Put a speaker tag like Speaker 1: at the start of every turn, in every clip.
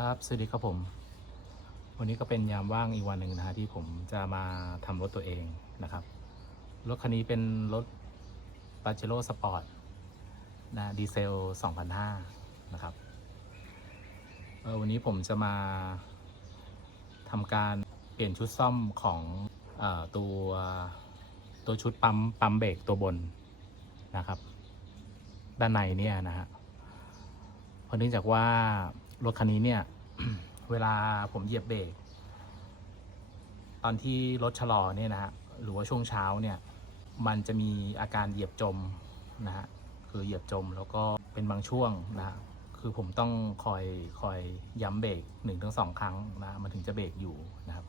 Speaker 1: ครับ สวัสดีครับผม วันนี้ก็เป็นยามว่างอีกวันหนึ่งนะฮะที่ผมจะมาทำรถตัวเองนะครับ รถคันนี้เป็นรถ p a j e r o Sport นะดีเซล 2005 นะครับเออวันนี้ผมจะมาทำการเปลี่ยนชุดซ่อมของออตัวตัวชุดปั๊มปั๊มเบรกตัวบนนะครับ ด้านในเนี่ยนะฮะเพราะเนื่องจากว่า รถคันนี้เนี่ย เวลาผมเหยียบเบรกตอนที่รถชะลอเนี่ยนะฮะหรือว่าช่วงเช้าเนี่ย มันจะมีอาการเหยียบจมนะฮะคือเหยียบจมแล้วก็เป็นบางช่วงนะคือผมต้องคอยคอยย้ำเบรกหนึ่งถึงสองครั้งนะมันถึงจะเบรกอยู่นะครับ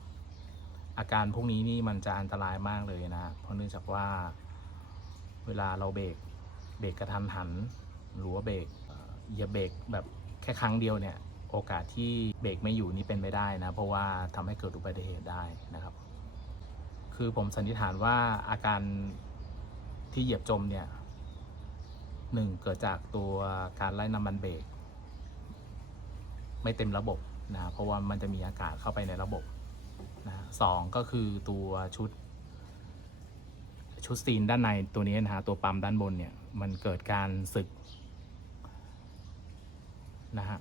Speaker 1: อาการพวกนี้นี่มันจะอันตรายมากเลยนะฮะเพราะเนื่องจากว่าเวลาเราเบรกเบรกกระทันหันหรือว่าเบรกเอ่อเหยียบเบรกแบบ แค่ครั้งเดียวเนี่ยโอกาสที่เบรกไม่อยู่นี่เป็นไปได้นะ เพราะว่าทำให้เกิดอุบัติเหตุได้นะครับ คือผมสันนิษฐานว่าอาการที่เหยียบจมเนี่ยหนึ่งเกิดจากตัวการไล่น้ำมันเบรกไม่เต็มระบบนะเพราะว่ามันจะมีอากาศเข้าไปในระบบนะสองก็คือตัวชุด ชุดซีนด้านในตัวนี้นะฮะตัวปั๊มด้านบนเนี่ยมันเกิดการสึก นะฮะ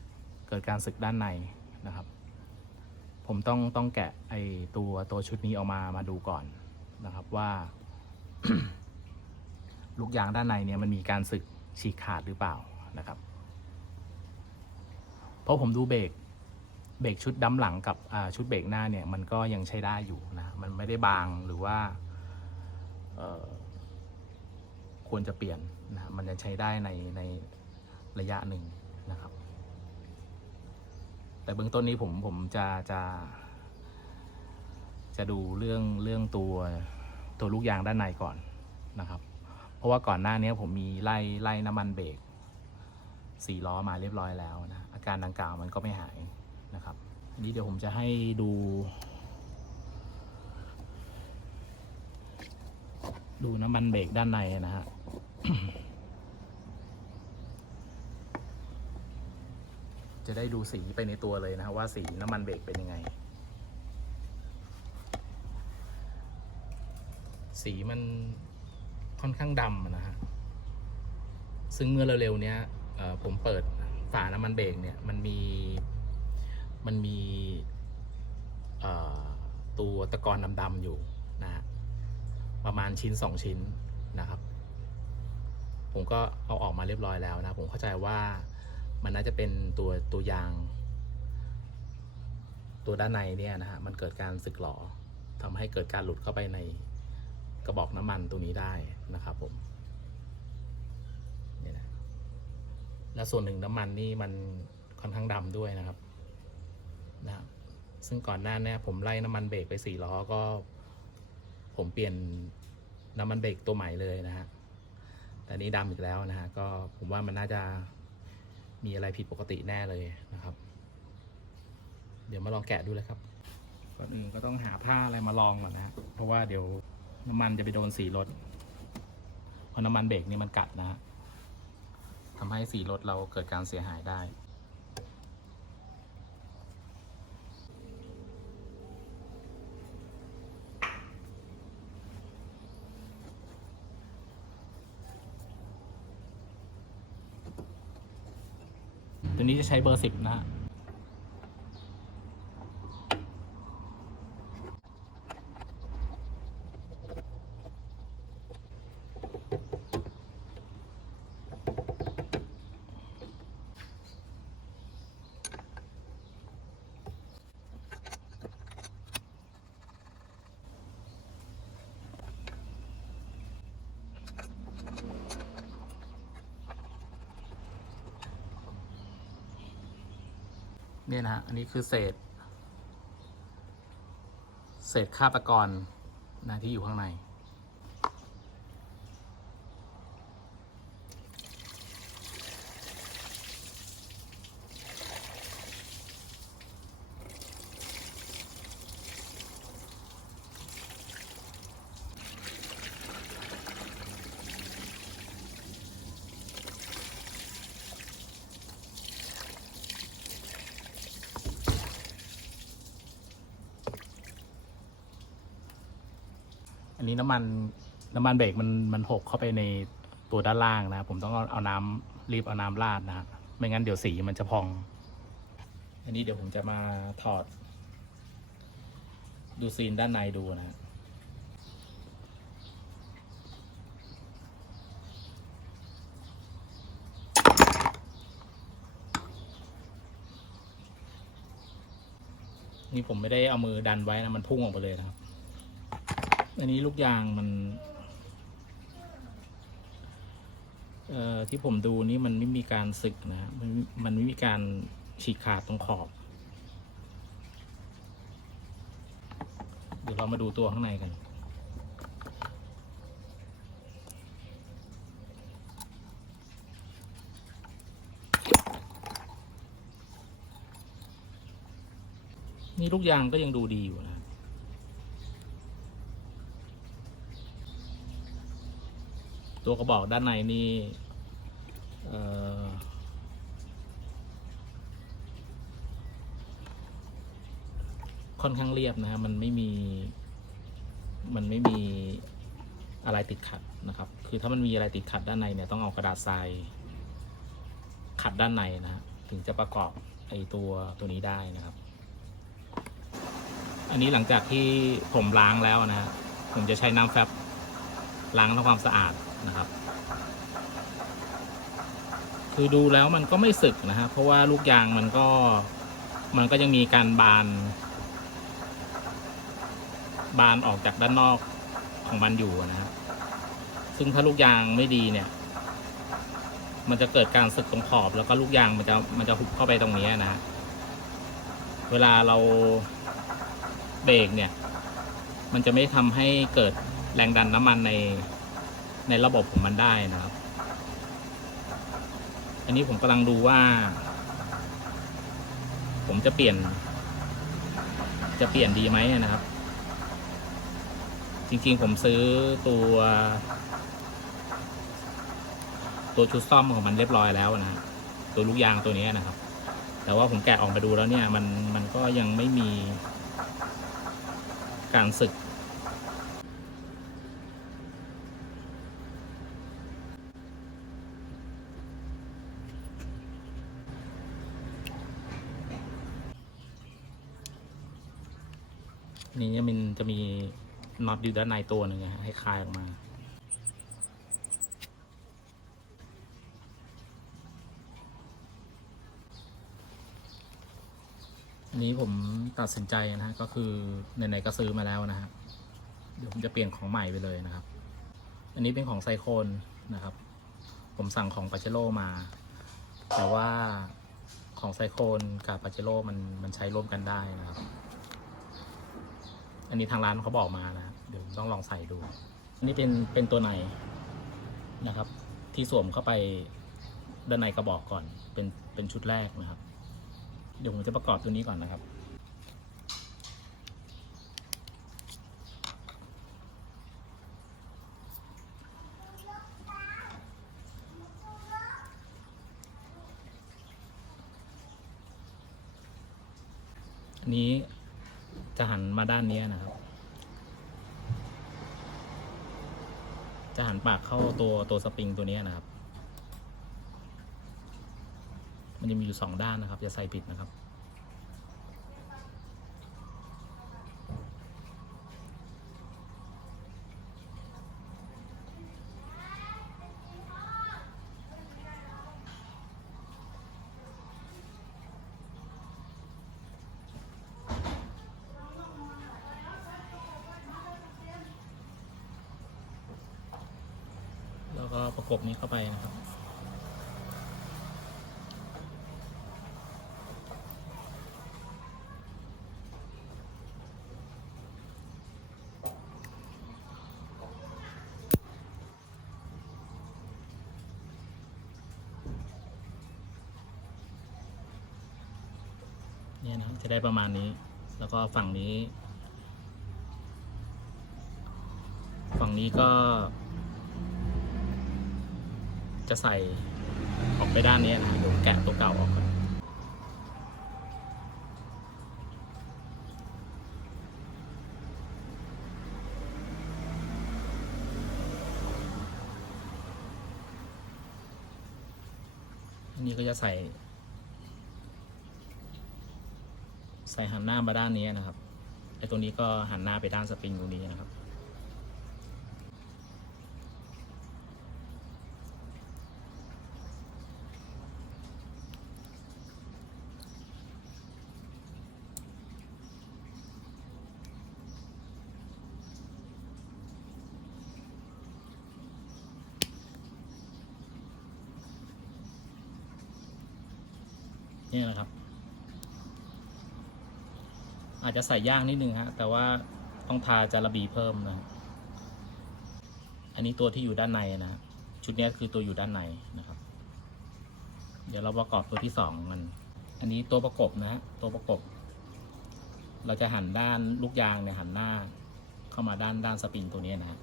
Speaker 1: เกิดการสึกด้านในนะครับ ผมต้องต้องแกะไอตัวตัวชุดนี้ออกมามาดูก่อนนะครับว่า ลูกยางด้านในเนี่ยมันมีการสึกฉีกขาดหรือเปล่านะครับ เพราะผมดูเบรกเบรกชุดดำหลังกับชุดเบรกหน้าเนี่ยมันก็ยังใช้ได้อยู่นะมันไม่ได้บางหรือว่าควรจะเปลี่ยนนะมันจะใช้ได้ในในระยะหนึ่ง แต่เบื้องต้นนี้ผมผมจะจะ จะดูเรื่องเรื่องตัวตัวลูกยางด้านในก่อนนะครับ เพราะว่าก่อนหน้านี้ผมมีไล่ไล่น้ำมันเบรกสี่ล้อมาเรียบร้อยแล้วนะอาการดังกล่าวมันก็ไม่หายนะครับนนี้เดี๋ยวผมจะให้ดู ดูน้ำมันเบรกด้านในนะฮะ จะได้ดูสีไปในตัวเลยนะว่าสีน้ำมันเบรกเป็นยังไง สีมันค่อนข้างดำนะฮะซึ่งเมื่อเร็วๆเนี้ยผมเปิดฝาน้ำมันเบรกเนี่ยมันมีมันมีตัวตะกอนดำๆอยู่นะฮะประมาณชิ้นสองชิ้นนะครับ ผมก็เอาออกมาเรียบร้อยแล้วนะ ผมเข้าใจว่า มันน่าจะเป็นตัวตัวยาง ตัวด้านในเนี่ยนะฮะมันเกิดการสึกหรอทำให้เกิดการหลุดเข้าไปในกระบอกน้ำมันตัวนี้ได้นะครับผมนี่นะและส่วนหนึ่งน้ำมันนี่มันค่อนข้างดำด้วยนะครับนะครับซึ่งก่อนหน้านี้ผมไล่น้ำมันเบรกไปสี่ล้อก็ ผมเปลี่ยนน้ำมันเบรกตัวใหม่เลยนะฮะแต่นี้ดำอีกแล้วนะฮะก็ผมว่ามันน่าจะ มีอะไรผิดปกติแน่เลยนะครับ เดี๋ยวมาลองแกะดูเลยครับก่อนอื่นก็ต้องหาผ้าอะไรมาลองก่อนนะเพราะว่าเดี๋ยวน้ำมันจะไปโดนสีรถเพราะน้ำมันเบรกนี่มันกัดนะฮะทำให้สีรถเราเกิดการเสียหายได้ ตัวนี้จะใช้เบอร์สิบนะฮะ เนี่ยนะฮะ อันนี้คือเศษ เศษคาบตะกอนนะที่อยู่ข้างใน นนี้น้ำมัน น้ำมันเบรกมันมันหกเข้าไปในตัวด้านล่างนะผมต้องเอาเอาน้ำรีบเอาน้ำราดนะไม่งั้นเดี๋ยวสีมันจะพอง อันนี้เดี๋ยวผมจะมาถอด ดูซีนด้านในดูนะฮะนี่ผมไม่ได้เอามือดันไว้นะมันพุ่งออกไปเลยนะครับ อันนี้ลูกยางมัน เอ่อ ที่ผมดูนี่มันไม่มีการสึกนะมันมันไม่มีการฉีกขาดตรงขอบ เดี๋ยวเรามาดูตัวข้างในกัน นี่ลูกยางก็ยังดูดีอยู่นะตัวกระบอกด้านในนี่ ค่อนข้างเรียบนะฮะมันไม่มี มันไม่มีอะไรติดขัดนะครับ คือถ้ามันมีอะไรติดขัดด้านในเนี่ยต้องเอากระดาษทรายขัดด้านในนะฮะถึงจะประกอบไอตัวตัวนี้ได้นะครับ อันนี้หลังจากที่ผมล้างแล้วนะฮะผมจะใช้น้ำแฟบล้างทำความสะอาดนะครับ คือดูแล้วมันก็ไม่สึกนะฮะเพราะว่าลูกยางมันก็มันก็ยังมีการบาน บานออกจากด้านนอกของมันอยู่นะครับ ซึ่งถ้าลูกยางไม่ดีเนี่ย มันจะเกิดการสึกตรงขอบแล้วก็ลูกยางมันจะมันจะหุบเข้าไปตรงนี้นะ เวลาเราเบรกเนี่ย มันจะไม่ทำให้เกิดแรงดันน้ำมันในในระบบของมันได้นะครับ อันนี้ผมกำลังดูว่า ผมจะเปลี่ยน จะเปลี่ยนดีไหมนะครับ จริงๆผมซื้อตัว ตัวชุดซ่อมของมันเรียบร้อยแล้วนะตัวลูกยางตัวนี้นะครับ แต่ว่าผมแกะออกมาดูแล้วเนี่ย มันมันก็ยังไม่มีการสึก นี่มันจะมีน็อตอยู่ด้านในตัวหนึ่งให้คลายออกมา อันนี้ผมตัดสินใจนะฮะก็คือไหนๆก็ซื้อมาแล้วนะฮะเดี๋ยวผมจะเปลี่ยนของใหม่ไปเลยนะครับ อันนี้เป็นของไซโคนนะครับ ผมสั่งของปาเชโ o มา แต่ว่าของไซโคนกับปาเชโ o มันมันใช้ร่วมกันได้นะครับ อันนี้ทางร้านเขาบอกมานะเดี๋ยวต้องลองใส่ดู อันนี้เป็นเป็นตัวในนะครับ ที่สวมเข้าไปด้านในกระบอกก่อน เป็นเป็นชุดแรกนะครับ เดี๋ยวผมจะประกอบตัวนี้ก่อนนะครับอันนี้ จะหันมาด้านนี้นะครับ จะหันปากเข้าตัวตัวสปริงตัวนี้นะครับ มันจะมีอยู่สองด้านนะครับ จะใส่ผิดนะครับ ได้ประมาณนี้ แล้วก็ฝั่งนี้ ฝั่งนี้ก็ จะใส่ออกไปด้านนี้นะเดี๋ยวแกะตัวเก่าออกก่อนนี่ก็จะใส่ ใส่หันหน้ามาด้านนี้นะครับไอ้ตัวนี้ก็หันหน้าไปด้านสปริงตรงนี้นะครับ นี่นะครับ อาจจะใส่ย่างนิดนึงฮะแต่ว่าต้องทาจาระบีเพิ่มนะ อันนี้ตัวที่อยู่ด้านในนะฮะชุดนี้คือตัวอยู่ด้านในนะครับ เดี๋ยวเราประกอบตัวที่สองมัน อันนี้ตัวประกบนะฮะตัวประกบ เราจะหันด้านลูกยางเนี่ยหันหน้า เข้ามาด้านด้านสปริงตัวนี้นะฮะ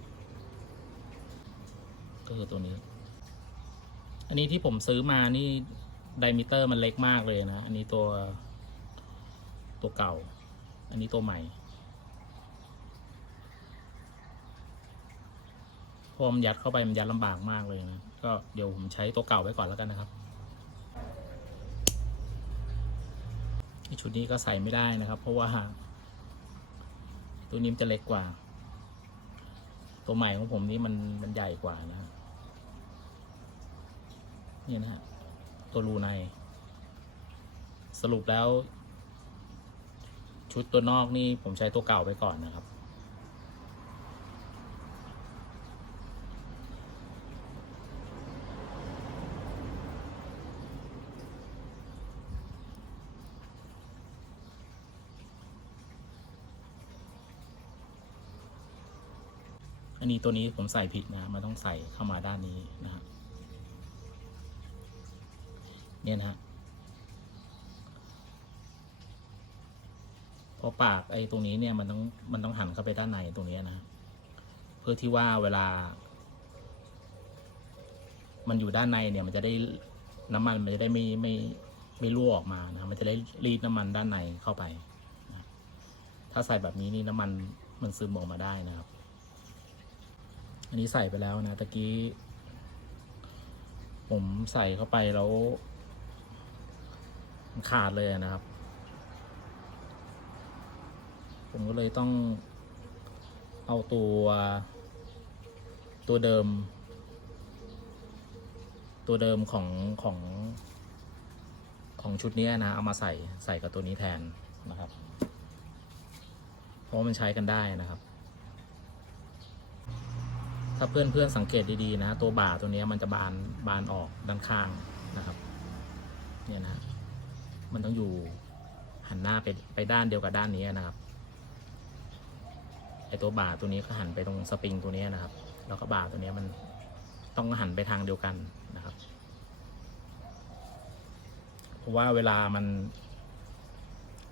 Speaker 1: ก็คือตัวนี้ อันนี้ที่ผมซื้อมานี่ไดมิเตอร์มันเล็กมากเลยนะ อันนี้ตัวตัวเก่า อันนี้ตัวใหม่ พอมันยัดเข้าไปมันยัดลำบากมากเลยนะ ก็เดี๋ยวผมใช้ตัวเก่าไว้ก่อนแล้วกันนะครับชุดนี้ก็ใส่ไม่ได้นะครับ เพราะว่าตัวนี้มันจะเล็กกว่า ตัวใหม่ของผมนี่มันมันใหญ่กว่านะนี่นะฮะตัวรูใน สรุปแล้ว ชุดตัวนอกนี่ผมใช้ตัวเก่าไปก่อนนะครับ อันนี้ตัวนี้ผมใส่ผิดนะ มันต้องใส่เข้ามาด้านนี้นะฮะเนี่ยนะฮะ เพราะปากไอ้ตรงนี้เนี่ยมันต้องมันต้องหันเข้าไปด้านในตรงนี้นะ เพื่อที่ว่าเวลา มันอยู่ด้านในเนี่ยมันจะได้น้ำมันมันจะได้ไม่ไม่ไม่รั่วออกมานะ มันจะได้รีดน้ำมันด้านในเข้าไปนะถ้าใส่แบบนี้นี่น้ำมันมันซึมออกมาได้นะครับ อันนี้ใส่ไปแล้วนะตะกี้ ผมใส่เข้าไปแล้วมันขาดเลยนะครับ ผมก็เลยต้องเอาตัวตัวเดิม ตัวเดิมของของของชุดนี้นะ เอามาใส่ใส่กับตัวนี้แทนนะครับ เพราะมันใช้กันได้นะครับ ถ้าเพื่อนเพื่อนสังเกตดีๆนะ ตัวบ่าตัวนี้มันจะบานบานออกด้านข้างนะครับ เนี่ยนะ มันต้องอยู่หันหน้าไปไปด้านเดียวกับด้านนี้นะครับ ไอตัวบ่าตัวนี้ก็หันไปตรงสปริงตัวนี้นะครับ แล้วก็บ่าตัวนี้มันต้องหันไปทางเดียวกันนะครับ เพราะว่าเวลามัน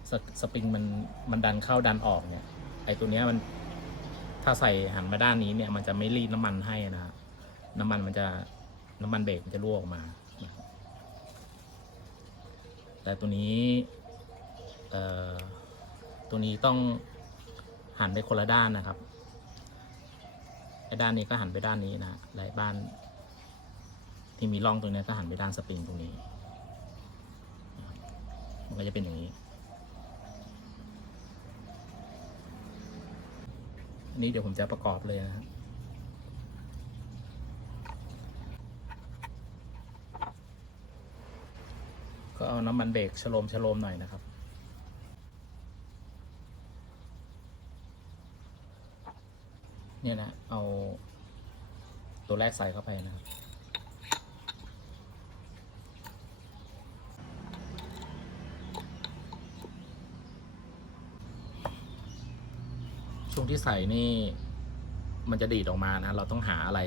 Speaker 1: สสปริงมันมันดันเข้าดันออกเนี่ย ไอตัวเนี้ยมันถ้าใส่หันมาด้านนี้เนี่ยมันจะไม่รีดน้ำมันให้นะครับน้ำมันมันจะน้ำมันเบรกมันจะรั่วออกมา แต่ตัวนี้ตัวนี้ต้อง หันไปคนละด้านนะครับไอ้ด้านนี้ก็หันไปด้านนี้นะหลายบ้าน ที่มีร่องตรงนี้ก็หันไปด้านสปริงตรงนี้ มันก็จะเป็นอย่างนี้นนี้เดี๋ยวผมจะประกอบเลยนะครับก็เอาน้ำมันเบรกชโลมชโลมหน่อยนะครับ เนี่ยนะ เอาตัวแรกใส่เข้าไปนะครับ ช่วงที่ใส่นี่ มันจะดีดออกมานะ เราต้องหาอะไร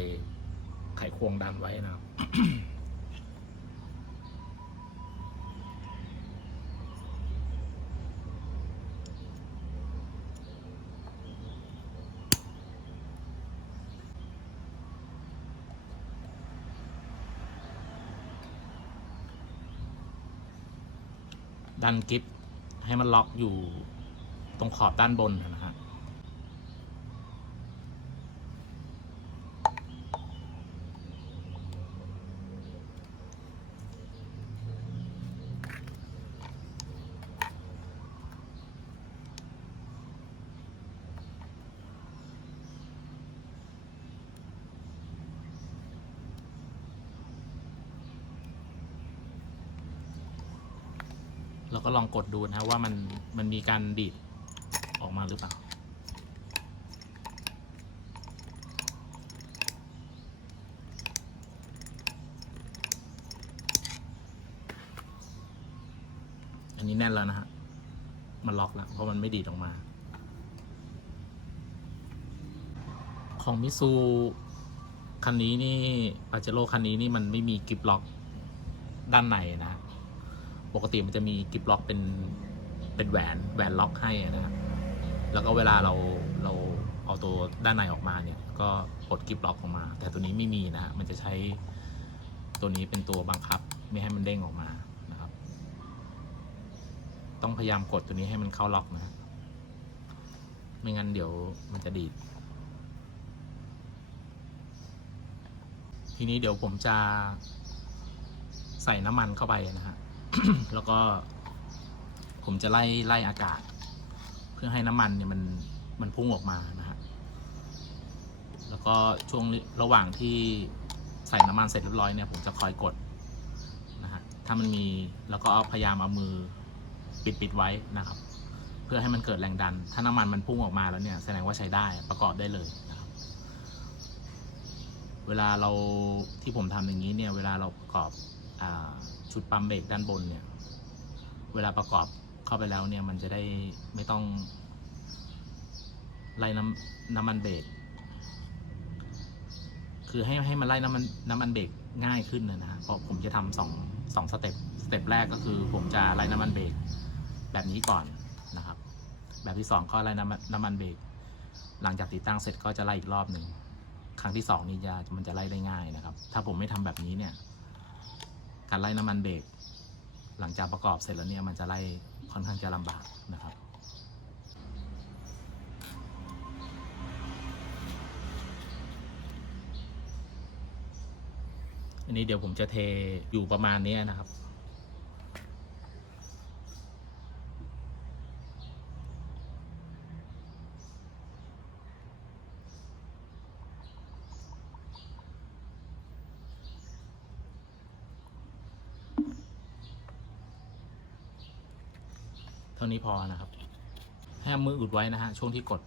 Speaker 1: ไขควงดันไว้นะครับ นกิฟให้มันล็อกอยู่ตรงขอบด้านบนนะฮะ ก็ลองกดดูนะว่ามันมันมีการดีดออกมาหรือเปล่า อันนี้แน่นแล้วนะฮะ มันล็อกแล้วเพราะมันไม่ดีดออกมา ของมิซูคันนี้นี่ปาเจโร่คันนี้นี่มันไม่มีกิฟล็อกด้านในนะฮะ ปกติมันจะมีกิฟล็อกเป็นเป็นแหวนแหวนล็อกให้นะฮะแล้วก็เวลาเราเราเอาตัวด้านในออกมาเนี่ยก็ปลดกิฟล็อกออกมา แต่ตัวนี้ไม่มีนะมันจะใช้ตัวนี้เป็นตัวบังคับไม่ให้มันเด้งออกมานะครับ ต้องพยายามกดตัวนี้ให้มันเข้าล็อกนะฮะไม่งั้นเดี๋ยวมันจะดีด ทีนี้เดี๋ยวผมจะใส่น้ำมันเข้าไปนะฮะ แล้วก็ผมจะไล่ไล่อากาศ เพื่อให้น้ำมันเนี่ยมันมันพุ่งออกมานะฮะแล้วก็ช่วงระหว่างที่ใส่น้ำมันเสร็จเรียบร้อยเนี่ยผมจะคอยกดนะฮะถ้ามันมีแล้วก็พยายามเอามือปิดปิดไว้นะครับ เพื่อให้มันเกิดแรงดัน ถ้าน้ำมันมันพุ่งออกมาแล้วเนี่ยแสดงว่าใช้ได้ประกอบได้เลยนะครับ เวลาเราที่ผมทำอย่างนี้เนี่ยเวลาเราประกอบอ่า ชุดปั๊มเบรกด้านบนเนี่ย เวลาประกอบเข้าไปแล้วเนี่ยมันจะได้ไม่ต้องไล่น้ำน้ำมันเบรกคือให้ให้มันไล่น้ำมันน้ำมันเบรกง่ายขึ้นนะนะฮะเพราะผมจะทำสองสองสเต็ปสเต็ปแรกก็คือผมจะไล่น้ำมันเบรกแบบนี้ก่อนนะครับ แบบที่สองก็ไล่น้ำมันน้ำมันเบรกหลังจากติดตั้งเสร็จก็จะไล่อีกรอบหนึ่งครั้งที่สองนี่จะมันจะไล่ได้ง่ายนะครับ ถ้าผมไม่ทำแบบนี้เนี่ย การไล่น้ำมันเบรกหลังจากประกอบเสร็จแล้วเนี่ยมันจะไล่ค่อนข้างจะลำบากนะครับอันนี้เดี๋ยวผมจะเทอยู่ประมาณนี้นะครับ ท่านี้พอนะครับ ให้เอามืออุดไว้นะฮะช่วงที่กด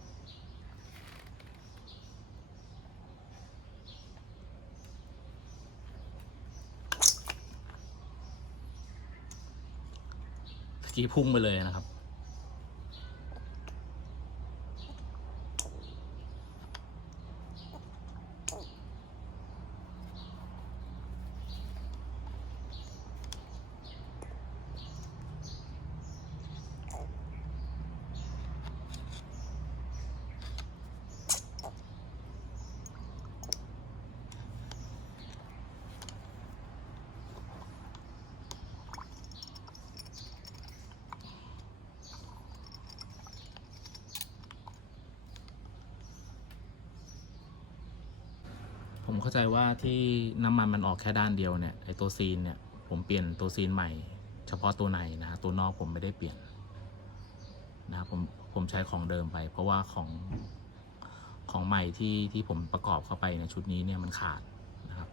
Speaker 1: กี้พุ่งไปเลยนะครับ เข้าใจว่าที่น้ำมันมันออกแค่ด้านเดียวเนี่ยไอตัวซีนเนี่ยผมเปลี่ยนตัวซีนใหม่ เฉพาะตัวในนะฮะตัวนอกผมไม่ได้เปลี่ยนนะครับผมผมใช้ของเดิมไป เพราะว่าของของใหม่ที่ที่ผมประกอบเข้าไปในชุดนี้เนี่ยมันขาดนะครับ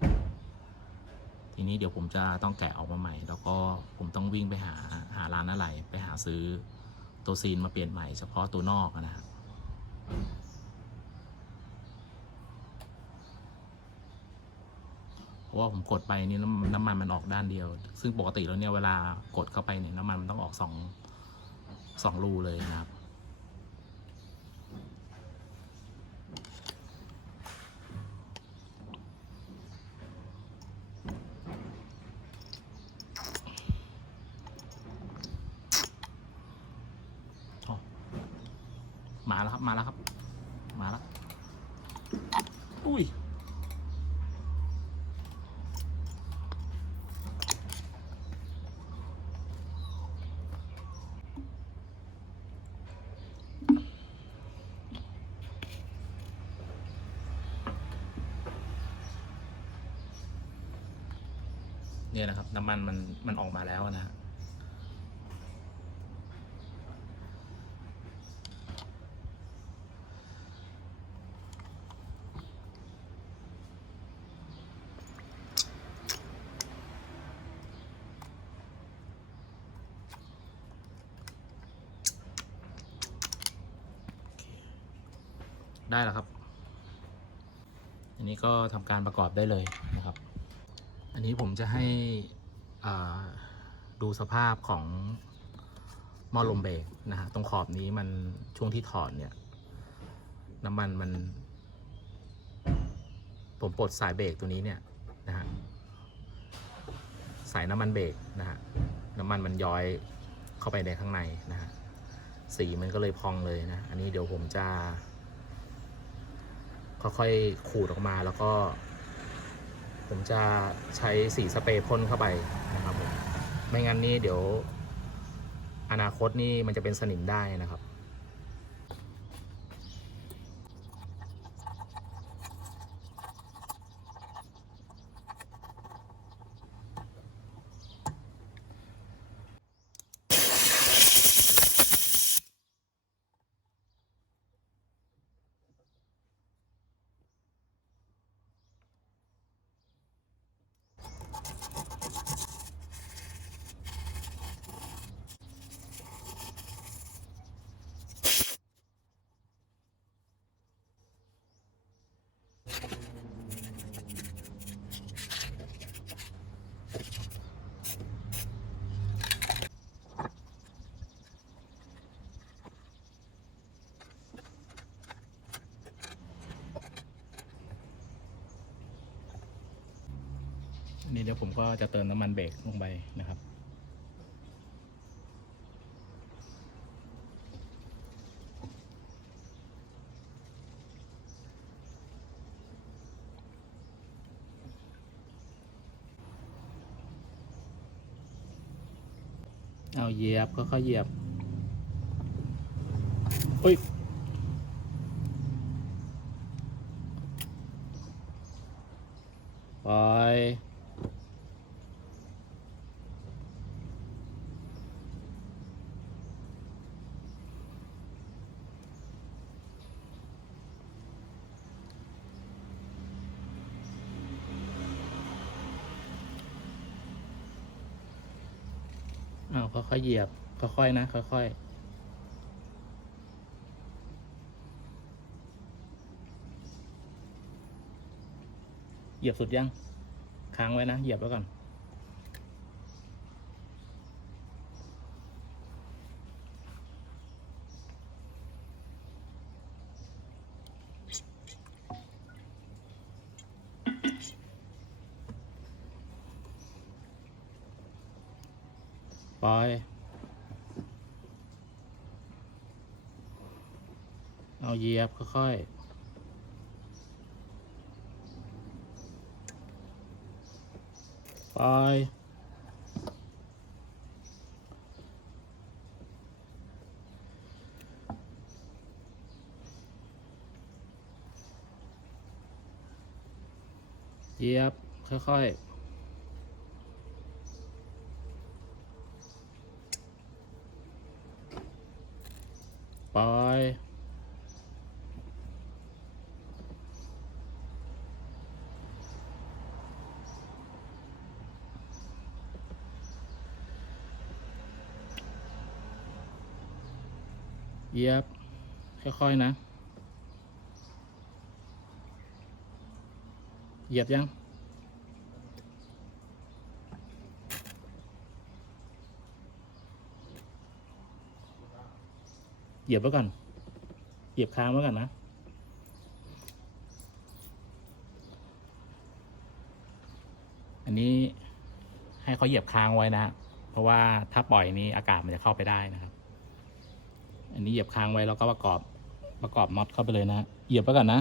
Speaker 1: ทีนี้เดี๋ยวผมจะต้องแกะออกมาใหม่ แล้วก็ผมต้องวิ่งไปหาหาร้านอะไร ไปหาซื้อตัวซีนมาเปลี่ยนใหม่เฉพาะตัวนอกนะฮะเราะว่าผมกดไปนี่น้ำมันมันออกด้านเดียว ซึ่งปกติแล้วเนี่ยเวลากดเข้าไปเนี่ยน้ำมันมันต้องออกสองสองรูเลยนะครับมาแล้วครับ มาแล้วครับ มาแล้ว อุ้ย นี่นะครับ น้ำมันมันมันออกมาแล้วนะฮะได้แล้วครับ อันนี้ก็ทำการประกอบได้เลยนะครับ อันนี้ผมจะให้อ่าดูสภาพของหม้อลมเบรกนะฮะตรงขอบนี้มันช่วงที่ถอดเนี่ย น้ำมันมัน ผมปลดสายเบรกตัวนี้เนี่ยนะฮะสายน้ำมันเบรกนะฮะน้ำมันมันย้อยเข้าไปในข้างในนะฮะสีมันก็เลยพองเลยนะ อันนี้เดี๋ยวผมจะ ค่อยๆขูดออกมาแล้วก็ ผมจะใช้สีสเปรย์พ่นเข้าไปนะครับผมไม่งั้นนี่เดี๋ยวอนาคตนี่มันจะเป็นสนิมได้นะครับ นนี้เดี๋ยวผมก็จะเติมน้ำมันเบรกลงไปนะครับ เอาเหยียบก็ค่อยเหยียบอุ้ย ปล่อย อ้าวค่อยๆ เหยียบค่อยๆนะค่อยๆเหยียบสุดยัง ค้างไว้นะ เหยียบไว้ก่อน ปล่อย เอาเยียบค่อยๆปอยเยียบค่อยๆปล่อย เหยียบ ค่อยๆนะ เหยียบยัง เหยียบไว้ก่อน เหยียบค้างไว้ก่อนนะอันนี้ให้เขาเหยียบค้างไว้นะ เพราะว่าถ้าปล่อยนี้อากาศมันจะเข้าไปได้นะครับ อันนี้เหยียบค้างไว้แล้วก็ประกอบประกอบน็อตเข้าไปเลยนะเหยียบไว้ก่อนนะ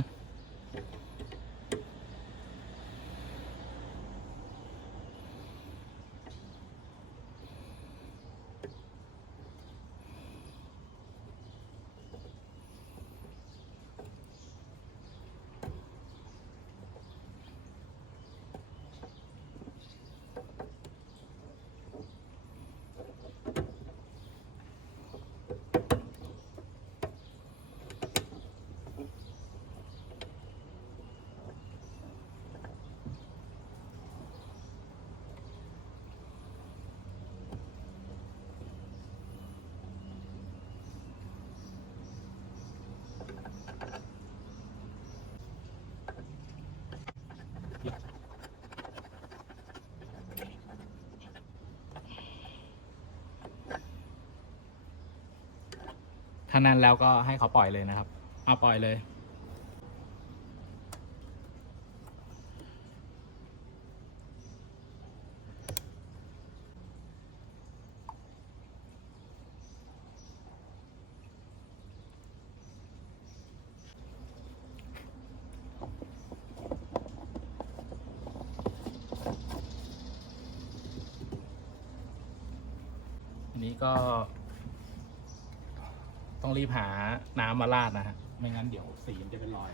Speaker 1: ถ้านั้นแล้วก็ให้เขาปล่อยเลยนะครับ เอาปล่อยเลย อันนี้ก็ รีบหาน้ำมาราดนะฮะไม่งั้นเดี๋ยวสีมันจะเป็นรอย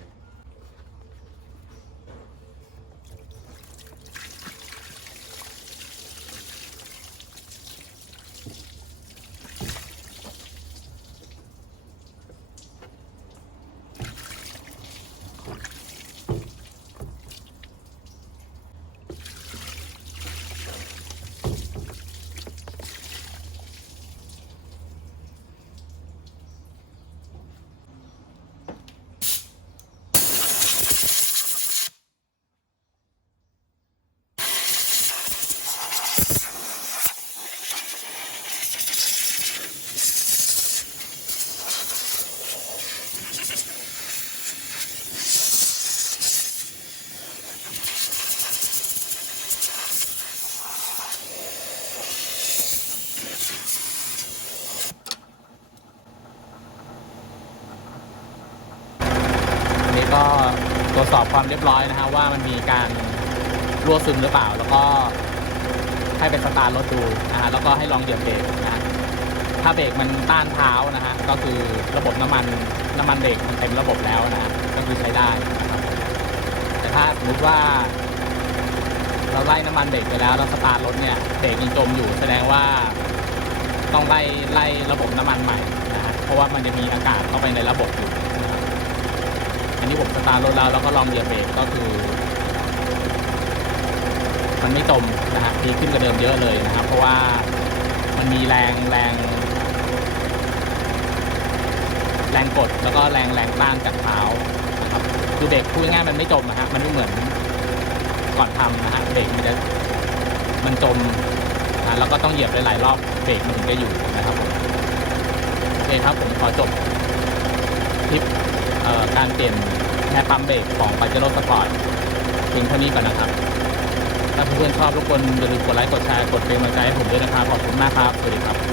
Speaker 1: เรียบร้อยนะฮะว่ามันมีการรั่วซึมหรือเปล่า แล้วก็ให้ไปสตาร์ทรถดูนะฮะแล้วก็ให้ลองเหยียบเบรกนะฮะถ้าเบรกมันต้านเท้านะฮะก็คือระบบน้ำมันน้ำมันเบรกมันเต็มระบบแล้วนะฮะก็คือใช้ได้นะครับแต่ถ้าสมมติว่า เราไล่น้ำมันเบรกไปแล้วแล้วสตาร์ทรถเนี่ยเบรกยังจมอยู่แสดงว่าต้องไล่ไล่ระบบน้ำมันใหม่นะฮะเพราะว่ามันจะมีอากาศเข้าไปในระบบอยู่ันนี้ผมสตาร์ทรถแล้วแล้วก็ลองเหยียบเบรกก็คือ มันไม่จมนะฮะดีขึ้นกว่าเดิมเยอะเลยนะครับ เพราะว่ามันมีแรงแรง แรงกดแล้วก็แรงแรงต้านจากเท้านะครับคือเบรกพูดง่ายมันไม่จมนะฮะมันไม่เหมือนก่อนทำนะฮะเบรกมันจะมันจมนะแล้วก็ต้องเหยียบหลายๆรอบเบรกมันถึงจะอยู่นะครับโอเคครับผมขอจบคลิป การเปลี่ยนแฮร์ปั๊มเบรกของปาเจโร่สปอร์ตเพียงเท่านี้ก่อนนะครับ ถ้าเพื่อนๆชอบทุกคนอย่าลืมกดไลค์กดแชร์กดเป็นกำลังใจให้ผมด้วยนะครับขอบคุณมากครับสวัสดีครับ